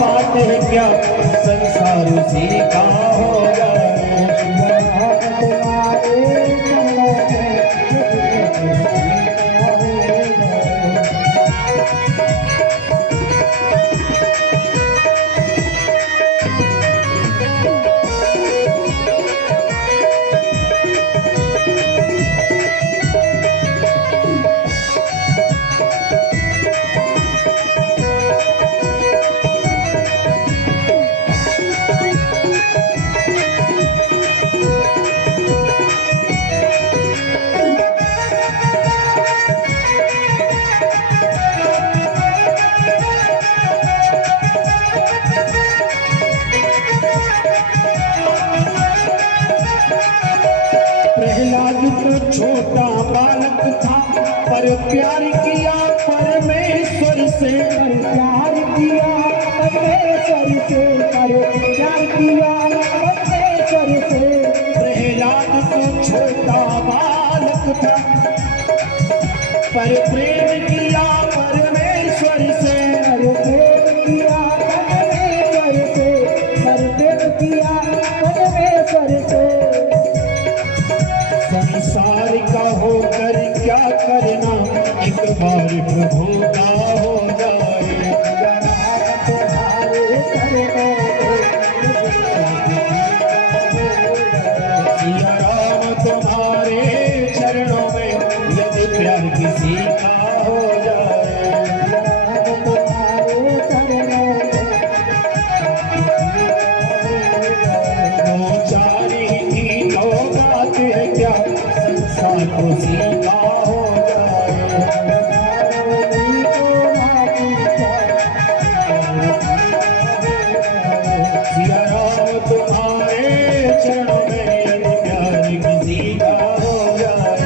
बात है क्या संसार उसी का हो जाए। प्रहलाद तो छोटा बालक था, पर प्यार किया परमेश्वर से। प्यार किया परमेश्वर से, पर प्यार किया परमेश्वर से। प्रहलाद तो छोटा बालक था, पर प्रेम किया परमेश्वर से। पर प्रेम किया परमेश्वर से, पर प्रेम किया परमेश्वर से। संसार का होकर क्या करना, एक बार प्रभु का हो जाए। सिया राम तुम्हारे चरणों में, यदि प्यार किसी का हो जाए। दो चार ही थी दो बात है क्या, संसार उसी का हो जाए। सिया राम तुम्हारे चरणों में, यदि प्यार किसी का हो जाए।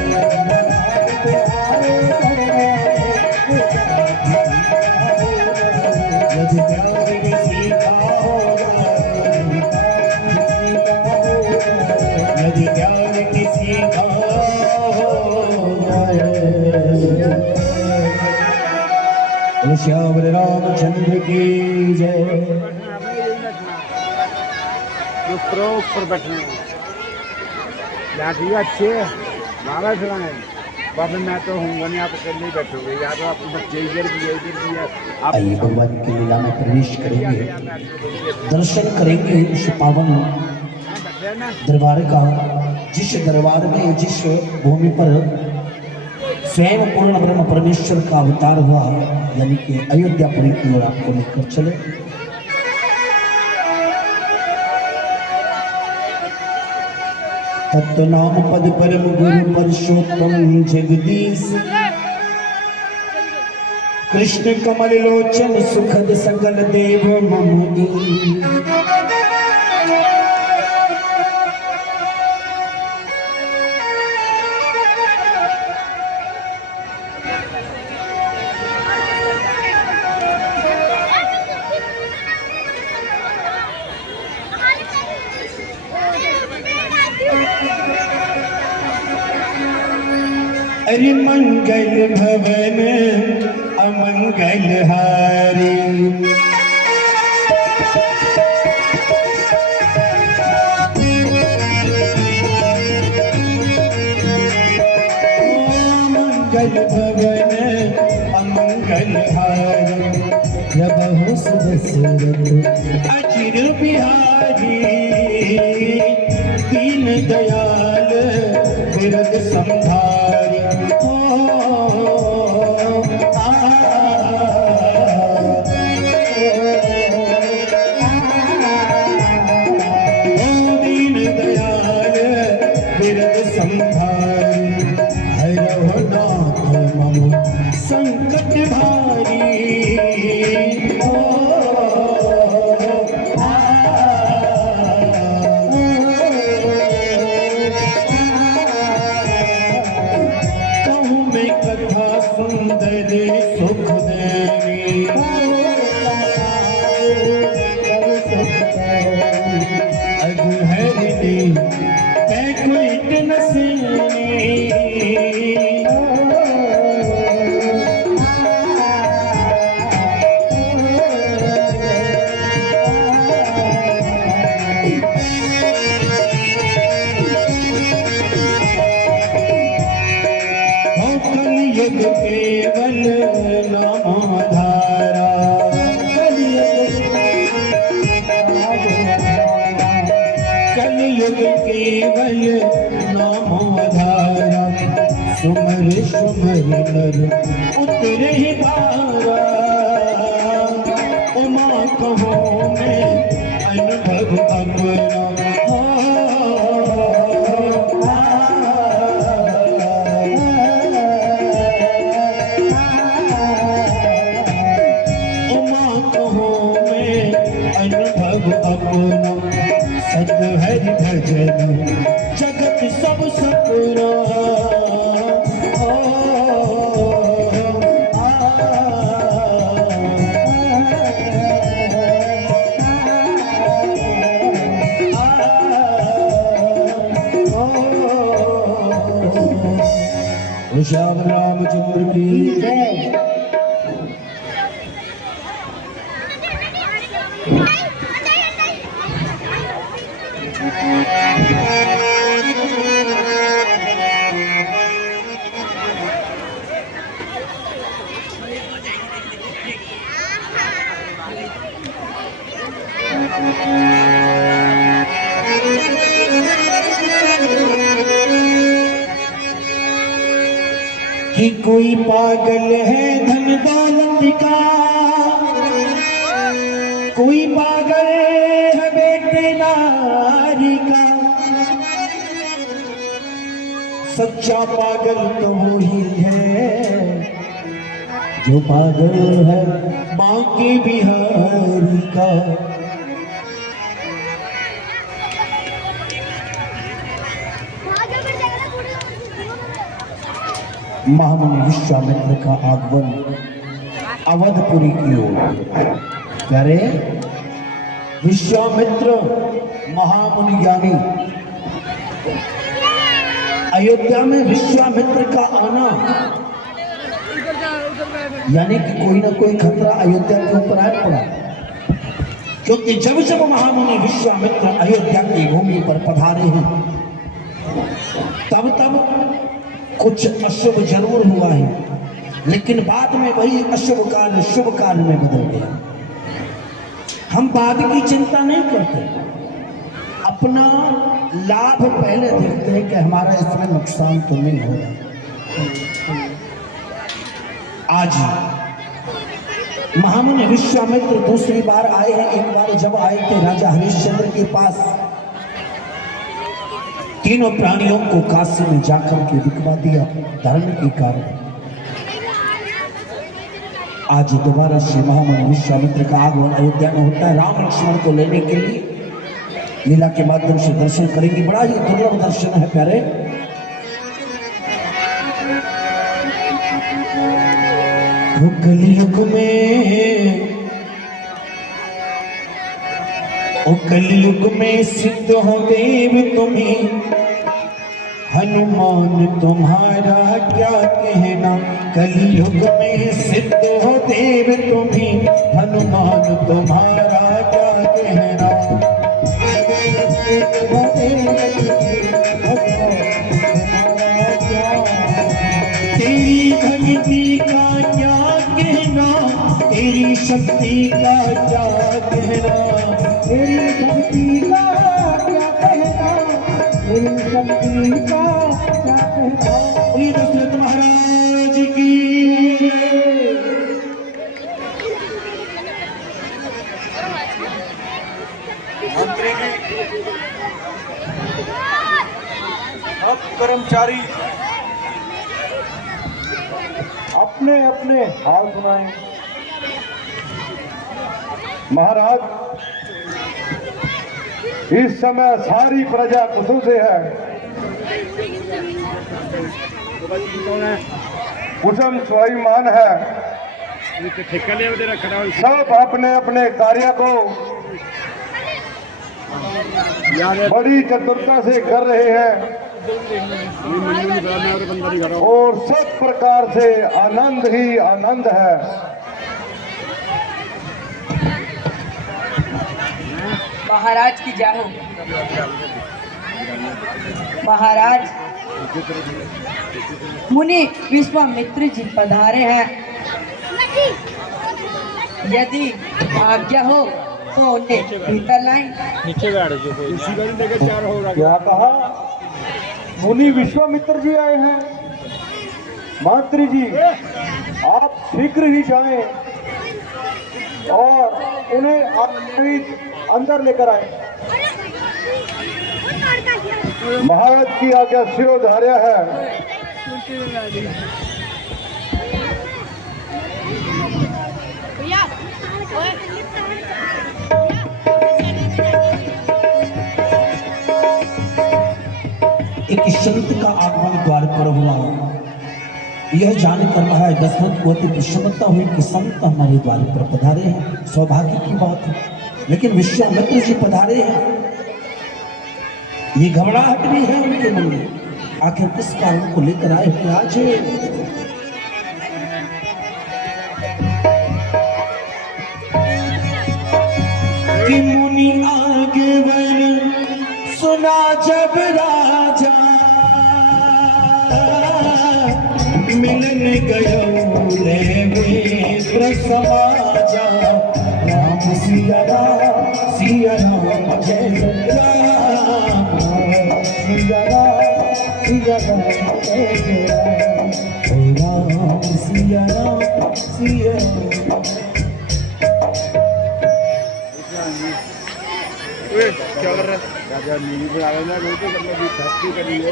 यदि प्यार किसी का हो जाए, यदि प्यार किसी का हो जाए। श्याम रामचंद्र की जय। ऊपर बैठने लाठी अच्छे मारा चलाने, बाबा मैं तो हूँगा नहीं, आप अकेले बैठोगे या तो आपके बच्चे इधर भी है। आइए भगवान की लीला में प्रवेश करेंगे, दर्शन करेंगे इस पावन दरबार का, जिस दरबार में जिस भूमि पर स्वयं पूर्ण ब्रह्म परमेश्वर का अवतार हुआ, यानी कि अयोध्यापुरी की ओर आपको लेकर चले। तत्नाम पद परम गुरु परशोत्तम जगदीश, कृष्ण कमल लोचन सुखद सकल देव ममुदी। अरे मंगल भवन अमंगल हारी, मंगल भवन अमंगल हारी, प्रभु सुदशरथ अचिर बिहारी। दीन दयाल बिरद संभारी, दीन दयाल बिरद संभारी। हरहु नाथ मम संकट भारी, पर उतरे ही बारा उमा कहो मैं अनुभव अपना उमा कहो मैं अनुभव अपना सत हरि भजन जगत सब सपना श्याम रामचंद्र की जय। कि कोई पागल है धन दौलत का, कोई पागल है बेटे नारी का, सच्चा पागल तो वो ही है जो पागल है बांके बिहारी का। महामुनि विश्वामित्र का आगमन अवधपुरी की ओर। प्यारे विश्वामित्र महामुनि ज्ञानी, अयोध्या में विश्वामित्र का आना यानी कि कोई ना कोई खतरा अयोध्या के ऊपर आ पड़ा, क्योंकि जब जब महामुनि विश्वामित्र अयोध्या की भूमि पर पधारे हैं तब तब कुछ अशुभ जरूर हुआ है, लेकिन बाद में वही अशुभ काल शुभ काल में बदल गया। हम बाद की चिंता नहीं करते, अपना लाभ पहले देखते हैं कि हमारा इसमें नुकसान तो नहीं होगा। आज महामुनि विश्वामित्र दूसरी बार आए हैं। एक बार जब आए थे राजा हरिश्चंद्र के पास, तीनों प्राणियों को काशी में जाकर के दिखवा दिया धर्म के कारण। आज दोबारा श्री महामुनि विश्वामित्र का आगमन अयोध्या में होता है। राम लक्ष्मण को लेने के लिए लीला के माध्यम से दर्शन करेंगे। बड़ा ही दुर्लभ दर्शन है प्यारे। कलयुग में सिद्ध हो देव तुम्हें, हनुमान तुम्हारा क्या कहना। कलयुग में सिद्ध हो देव तुम्हें, हनुमान तुम्हारा क्या कहना। तेरी भक्ति का क्या कहना, तेरी शक्ति का क्या कहना। तेरी भक्ति का क्या कहना, तेरी शक्ति का क्या कहना। श्री दशरथ महाराज की अब कर्मचारी अपने अपने हाल सुनाएं। महाराज, इस समय सारी प्रजा कुशल से है। कुसुम स्वाभिमान है। सब अपने अपने कार्य को बड़ी चतुरता से कर रहे हैं और सब प्रकार से आनंद ही आनंद है। महाराज की जय हो। महाराज, मुनि विश्वामित्र जी पधारे हैं। यदि आज्ञा हो तो उन्हें भीतर लाएं। नीचे बैठ जो क्या कहा? मुनि विश्वामित्र जी आए हैं। मंत्री जी, आप शीघ्र ही जाएं और उन्हें अभी अंदर लेकर आए। महाराज की आज्ञा शिरोधार्य है। एक संत का आगमन द्वार पर हुआ। यह जानकर महाराज दशरथ को अति प्रसन्नता हुई कि संत हमारे द्वार पर पधारे हैं। सौभाग्य की बात है। लेकिन विश्वामित्र जी पधारे हैं, ये घबराहट भी है उनके मन में। आखिर किस कारण को लेकर आए हैं आज? कि मुनि आगे बन सुना जब राजा, मिलन गयो ले समाजा। राम सिया राम जय राम, सिया राम जय राम, राम सिया राम। राजा नीली पे आवे ना बोलते मतलब भी छत्ती करियो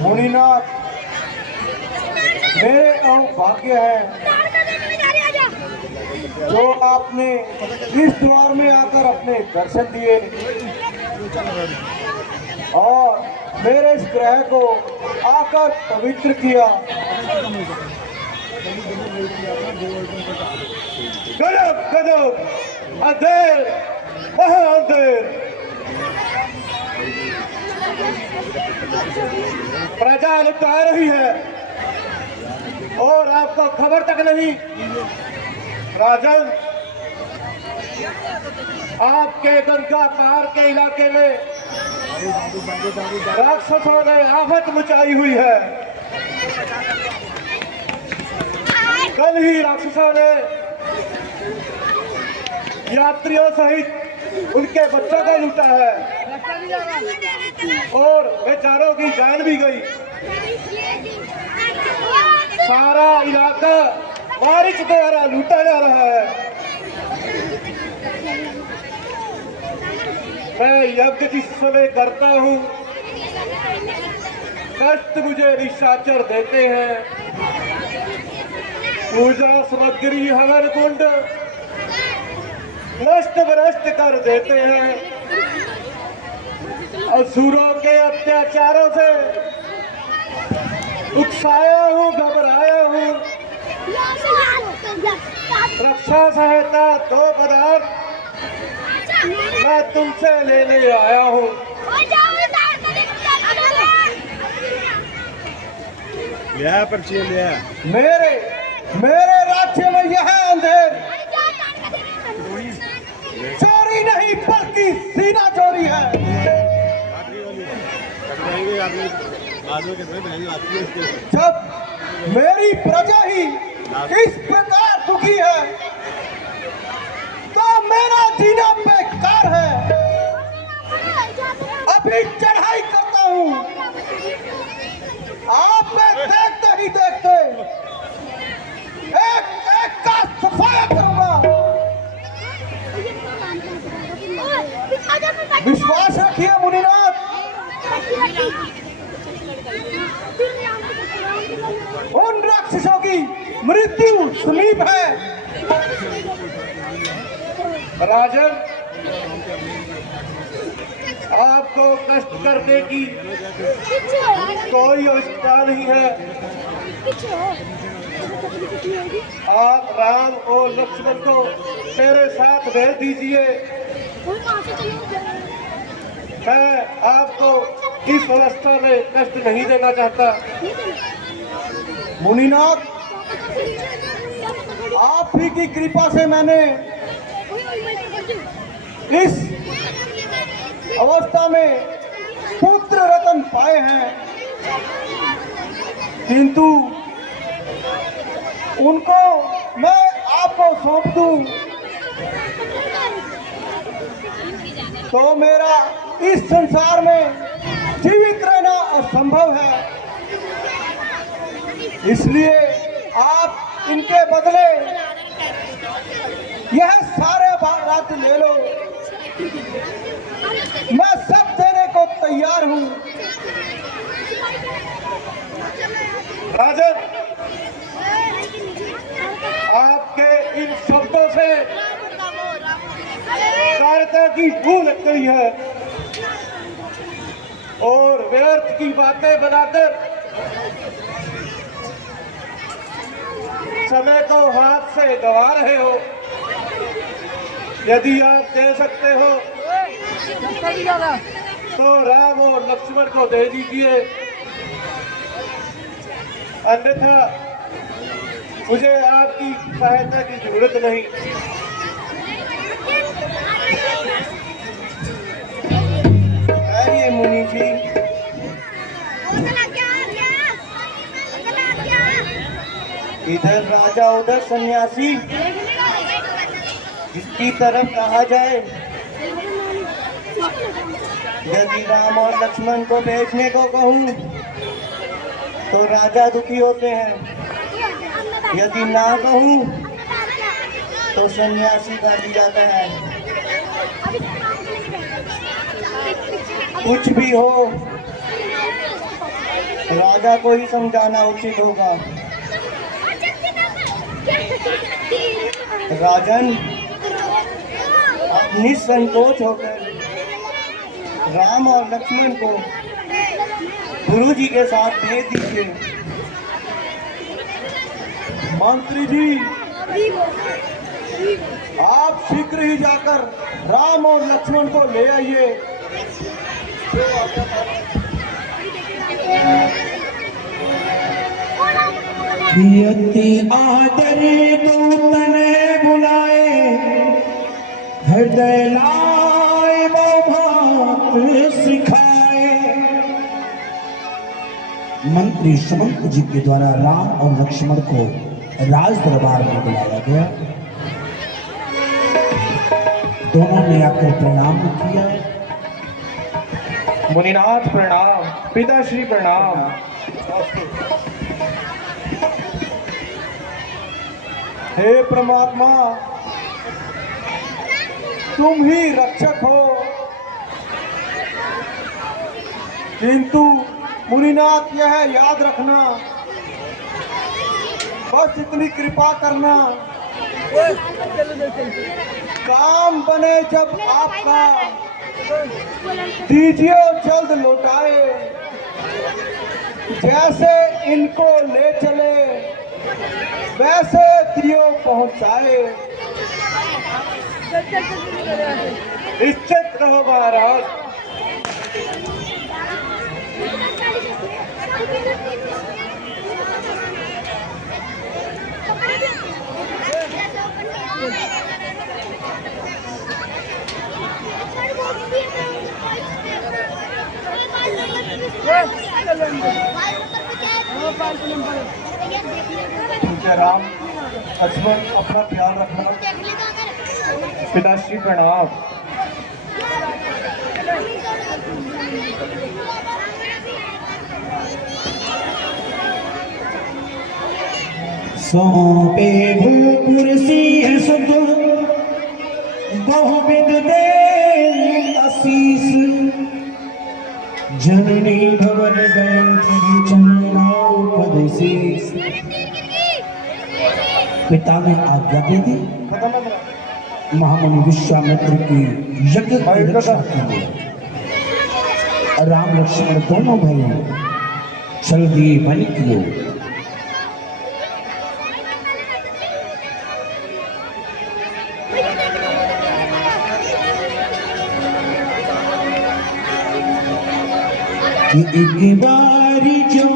मुनिनाथ, मेरे और भाग्य है जो आपने इस द्वार में आकर अपने दर्शन दिए और मेरे इस ग्रह को आकर पवित्र किया। गजब गजब अंधेर वहाँ अंधेर, प्रजा लुटा रही है और आपको खबर तक नहीं। राजन, आपके गंगा पार के इलाके में राक्षसों ने आफत मचाई हुई है। कल ही राक्षसों ने यात्रियों सहित उनके बच्चों को लूटा है और बेचारों की जान भी गई। सारा इलाका बारिश द्वारा लूटा जा रहा है। मैं यज्ञ जिस समय करता हूँ, कष्ट मुझे निशाचर देते हैं। पूजा सामग्री हवन कुंड नष्ट भ्रष्ट कर देते हैं। असुरों के अत्याचारों से उकसाया हूँ, घबराया हूँ। रक्षा सहायता 2 पदार्थ मैं तुमसे लेने आया हूँ। लिया पर्ची लिया। मेरे राज्य में यह अंधेर चोरी नहीं बल्कि सीना चोरी है। जब मेरी प्रजा ही इस प्रकार दुखी है तो मेरा जीना बेकार है। अभी चढ़ाई करता हूँ, आप में देखते ही देखते एक एक का सफाया करूंगा। विश्वास रखिए मुनिनाथ, उन राक्षसों की मृत्यु समीप है। राजन, आपको कष्ट करने की कोई आवश्यकता नहीं है। आप राम और लक्ष्मण को मेरे साथ भेज दीजिए। मैं आपको इस अवस्था में कष्ट नहीं देना चाहता। मुनिनाथ, आप ही की कृपा से मैंने इस अवस्था में पुत्र रत्न पाए हैं, किंतु उनको मैं आपको सौंप दूं तो मेरा इस संसार में जीवित रहना असंभव है, इसलिए आप इनके बदले यह सारे राज्य ले लो। मैं सब देने को तैयार हूं। राजन, आपके इन शब्दों से कार्यता की भूल लग गई है और व्यर्थ की बातें बनाकर समय को हाथ से गंवा रहे हो। यदि आप दे सकते हो तो राम और लक्ष्मण को दे दीजिए, अन्यथा मुझे आपकी सहायता की जरूरत नहीं। अरे मुनि जी, इधर राजा उधर सन्यासी, जिसकी तरफ कहा जाए। यदि राम और लक्ष्मण को भेजने को कहूँ तो राजा दुखी होते हैं, यदि ना कहूँ तो सन्यासी गाली जाता है। कुछ भी हो, राजा को ही समझाना उचित होगा। राजन, आप निसंकोच होकर राम और लक्ष्मण को गुरु जी के साथ भेज दीजिए। मंत्री जी, आप शीघ्र ही जाकर राम और लक्ष्मण को ले आइए। यति आदर दूतन बुलाए, हृदय लाए वो भात सिखाए। मंत्री सुमंत जी के द्वारा राम और लक्ष्मण को राज दरबार में बुलाया गया। दोनों ने आकर प्रणाम किया। मुनिनाथ प्रणाम, पिताश्री प्रणाम। हे परमात्मा, तुम ही रक्षक हो, किंतु मुनिनाथ यह याद रखना, बस इतनी कृपा करना, काम बने जब आपका, दीजिए जल्द लौटाए। जैसे इनको ले चले वैसे दियो पहुंचाए। निश्चित रहो महाराज। राम लक्ष्मण, अपना ख्याल रखना। पिताश्री प्रणाम। सौंपे भूपुर सिंह सुत बहुविध दे आशीष। जननी भवन गए तेरी चंद्रमा उपदेशीष। पिता ने आज्ञा दे दी, महामुनि विश्वामित्र की यज्ञ की रक्षा के लिए राम लक्ष्मण दोनों भाई चल दिए वन की ओर। एक बारी जो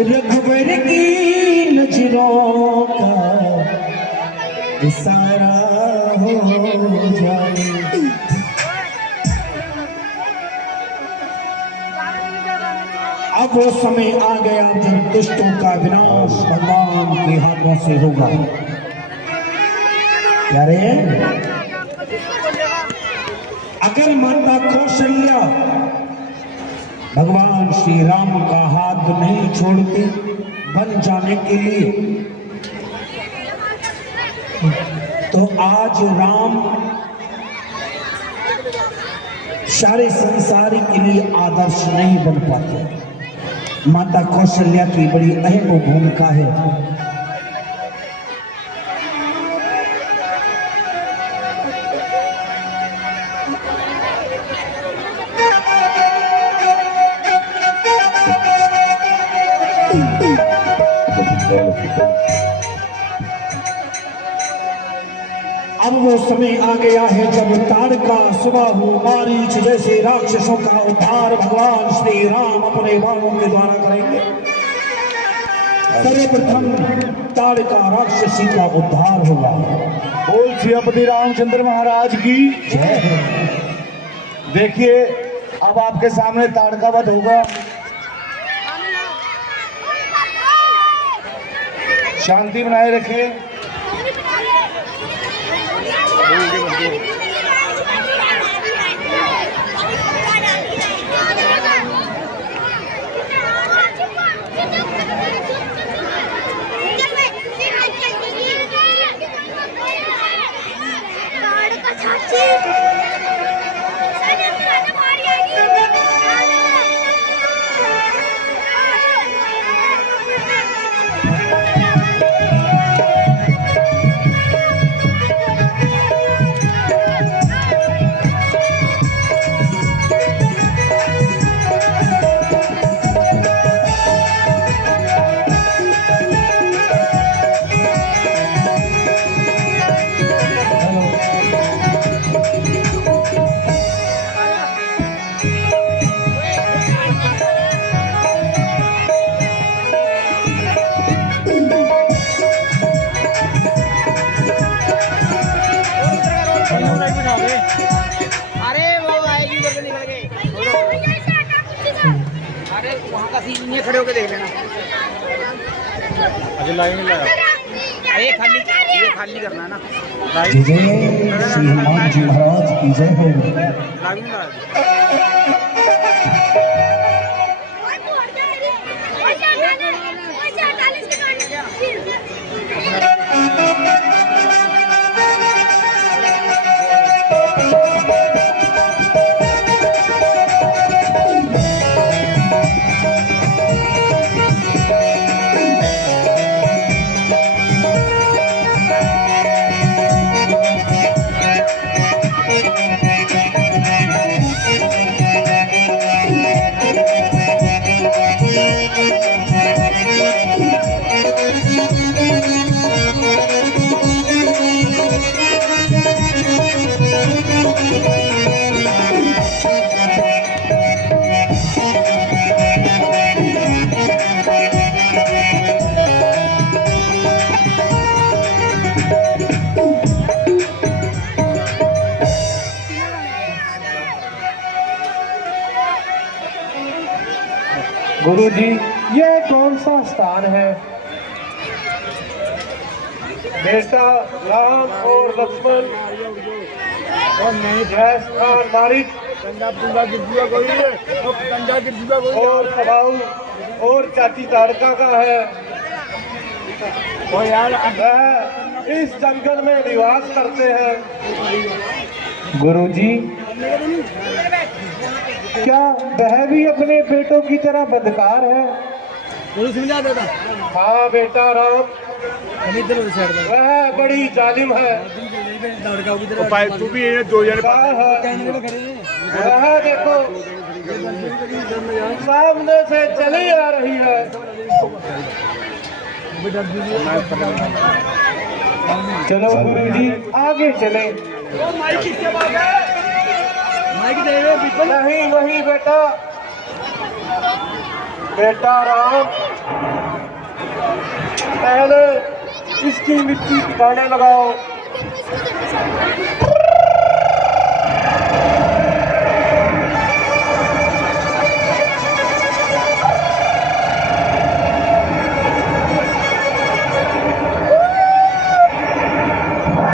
रघुवर की नजरों का इशारा हो जाए। अब वो समय आ गया जब दुष्टों का विनाश भगवान के हाथों से होगा। क्या रे? अगर माता कौशल्या भगवान श्री राम का हाथ नहीं छोड़ती बन जाने के लिए, तो आज राम सारे संसार के लिए आदर्श नहीं बन पाते। माता कौशल्या की बड़ी अहम भूमिका है। अब वो समय आ गया है जब ताड़का सुबाहु मारीच जैसे राक्षसों का उद्धार भगवान श्री राम अपने बाणों के द्वारा करेंगे। सर्वप्रथम ताड़का राक्षसी का उद्धार होगा। बोल श्री रामचंद्र महाराज की जय हो। देखिए अब आपके सामने ताड़का वध होगा। शांति बनाए रखिए। अरे वो आएगी उधर से निकल के। अरे वहाँ का सीन नहीं है, खड़े होके देख लेना। अरे लाइन में लगा। अरे ये खाली करना है ना। जय जय श्री हनुमान जी महाराज की जय हो। लाइन में लगा। गुरु जी यह कौन सा स्थान है? बेटा राम और लक्ष्मण और सबाऊ और चाची ताड़का का है। और यार वह इस जंगल में निवास करते हैं। गुरु जी क्या वह भी अपने बेटों की तरह बदकार है? समझा देता। हाँ बेटा राम वह बड़ी जालिम है। तू भी दो जने वह देखो सामने से चली आ रही है। चलो गुरु जी आगे चले। नहीं वही बेटा राम पहले इसकी मिट्टी ठिकाने लगाओ।